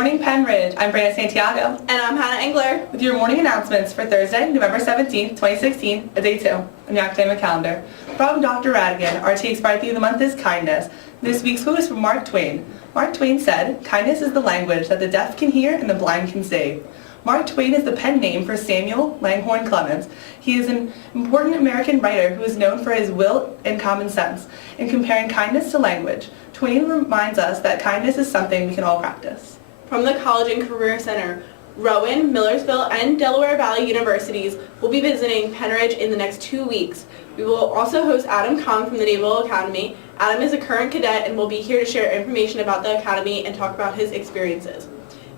morning, Pennridge. I'm Brandon Santiago. And I'm Hannah Engler. With your morning announcements for Thursday, November 17th, 2016, a day 2 on the academic calendar. From Dr. Radigan, our T-Inspired theme of the month is kindness. This week's quote is from Mark Twain. Mark Twain said, "Kindness is the language that the deaf can hear and the blind can save." Mark Twain is the pen name for Samuel Langhorne Clemens. He is an important American writer who is known for his wit and common sense. In comparing kindness to language, Twain reminds us that kindness is something we can all practice. From the College and Career Center, Rowan, Millersville, and Delaware Valley Universities will be visiting Pennridge in the next 2 weeks. We will also host Adam Kong from the Naval Academy. Adam is a current cadet and will be here to share information about the Academy and talk about his experiences.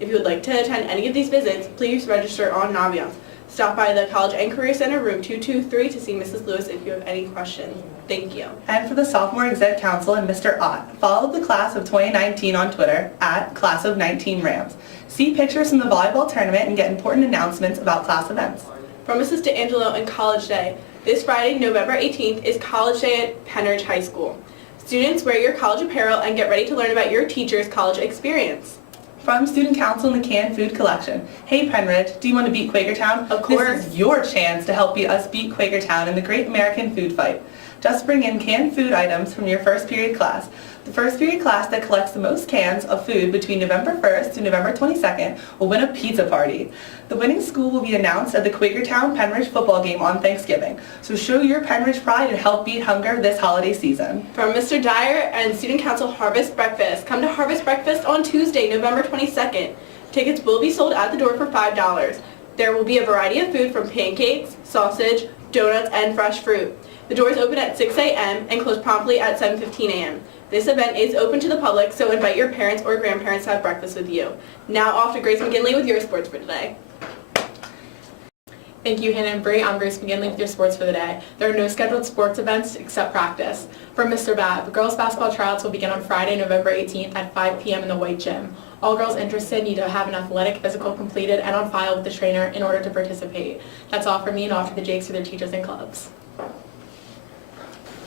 If you would like to attend any of these visits, please register on Naviance. Stop by the College and Career Center, room 223, to see Mrs. Lewis if you have any questions. Thank you. And for the Sophomore Exec Council and Mr. Ott, follow the class of 2019 on Twitter at Class of 19 Rams. See pictures from the volleyball tournament and get important announcements about class events. From Mrs. DeAngelo and College Day, this Friday, November 18th, is College Day at Pennridge High School. Students, wear your college apparel and get ready to learn about your teacher's college experience. From Student Council and the Canned Food Collection. Hey Pennridge, do you want to beat Quakertown? Of course. This is your chance to help us beat Quakertown in the Great American Food Fight. Just bring in canned food items from your first period class. The first period class that collects the most cans of food between November 1st to November 22nd will win a pizza party. The winning school will be announced at the Quakertown Pennridge football game on Thanksgiving. So show your Pennridge pride and help beat hunger this holiday season. From Mr. Dyer and Student Council Harvest Breakfast, come to Harvest Breakfast on Tuesday, November 22nd. Tickets will be sold at the door for $5. There will be a variety of food from pancakes, sausage, donuts, and fresh fruit. The doors open at 6 a.m. and close promptly at 7:15 a.m. This event is open to the public, so invite your parents or grandparents to have breakfast with you. Now off to Grace McGinley with your sports for today. Thank you, Hannah and Bree. I'm Grace McGinley with your sports for the day. There are no scheduled sports events except practice. For Mr. Babb, girls basketball tryouts will begin on Friday, November 18th at 5 p.m. in the White Gym. All girls interested need to have an athletic physical completed and on file with the trainer in order to participate. That's all from me, and off to the Jakes for their teachers and clubs.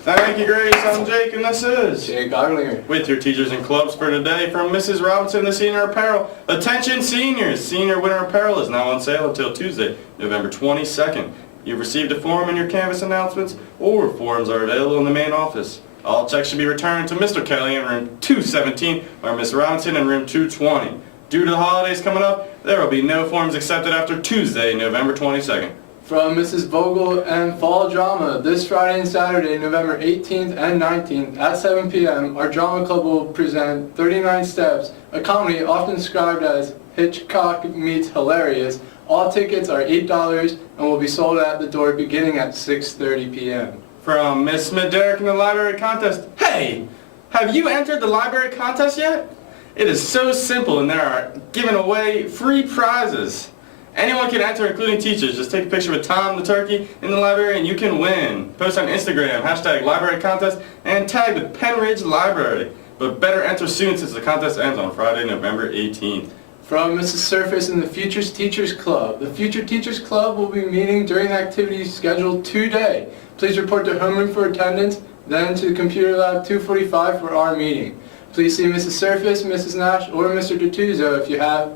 Thank you, Grace. I'm Jake, and this is Jake Arlinger. With your teachers and clubs for today from Mrs. Robinson, the senior apparel. Attention seniors! Senior winter apparel is now on sale until Tuesday, November 22nd. You've received a form in your Canvas announcements, or forms are available in the main office. All checks should be returned to Mr. Kelly in room 217 or Miss Robinson in room 220. Due to the holidays coming up, there will be no forms accepted after Tuesday, November 22nd. From Mrs. Vogel and Fall Drama, this Friday and Saturday, November 18th and 19th at 7 p.m., our drama club will present 39 Steps, a comedy often described as Hitchcock meets hilarious. All tickets are $8 and will be sold at the door beginning at 6:30 p.m. From Miss Smith Derrick in the library contest. Hey, have you entered the library contest yet? It is so simple, and there are giving away free prizes. Anyone can enter, including teachers. Just take a picture with Tom the turkey in the library and you can win. Post on Instagram, #library contest, and tag the Pennridge Library. But better enter soon since the contest ends on Friday, November 18th. From Mrs. Surface and the Futures Teachers Club. The Future Teachers Club will be meeting during activities scheduled today. Please report to homeroom for attendance, then to Computer Lab 245 for our meeting. Please see Mrs. Surface, Mrs. Nash, or Mr. Dutuzzo if you have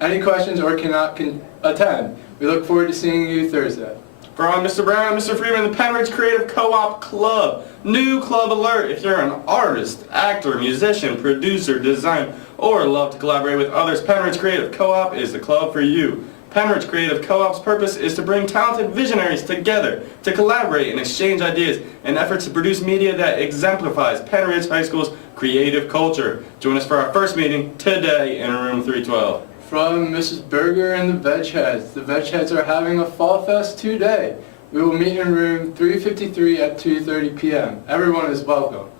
any questions or cannot attend. We look forward to seeing you Thursday. From Mr. Brown and Mr. Freeman, the Pennridge Creative Co-op Club. New club alert. If you're an artist, actor, musician, producer, designer, or love to collaborate with others, Pennridge Creative Co-op is the club for you. Pennridge Creative Co-op's purpose is to bring talented visionaries together to collaborate and exchange ideas in efforts to produce media that exemplifies Pennridge High School's creative culture. Join us for our first meeting today in room 312. From Mrs. Berger and the Veg Heads. The Veg Heads are having a Fall Fest today. We will meet in room 353 at 2:30 p.m. Everyone is welcome.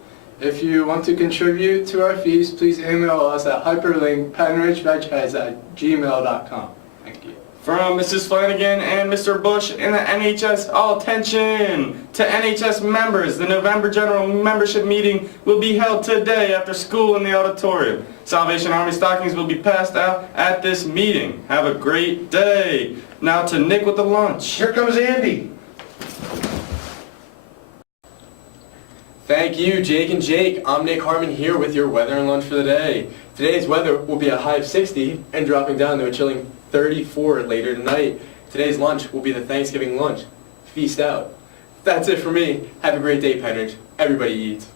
If you want to contribute to our feast, please email us at hyperlinkpenridgevegeheads@gmail.com. Thank you. From Mrs. Flanagan and Mr. Bush in the NHS, all attention! To NHS members, the November General Membership Meeting will be held today after school in the auditorium. Salvation Army stockings will be passed out at this meeting. Have a great day. Now to Nick with the lunch. Here comes Andy. Thank you, Jake and Jake. I'm Nick Harmon here with your weather and lunch for the day. Today's weather will be a high of 60 and dropping down to a chilling 34 later tonight. Today's lunch will be the Thanksgiving lunch. Feast out. That's it for me. Have a great day, Pennridge. Everybody eats.